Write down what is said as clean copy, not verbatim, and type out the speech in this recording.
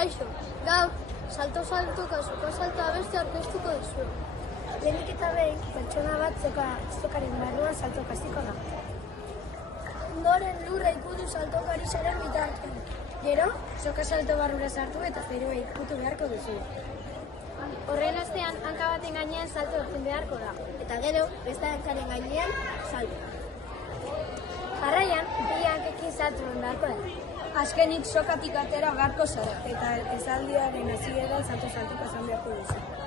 Kaixo, gaur, salto-saltoka soka salto abeste aurkeztuko duzu. Lehenik eta behin, pertsona bat zokaren barruan saltoka hasiko da. Ondoren lurra ikutu saltokari zaren bitartean. Gero, soka salto barrura sartu eta zerua ikutu beharko duzu. Horren ostean, hanka baten gainean salto egin beharko da. Eta gero, beste hankaren gainean salto. Jarraian, bi hankekin salto egin beharko da. Azkenik sokatik atera beharko zara, eta esaldiaren hasieran salto-saltoka esan beharko duzu.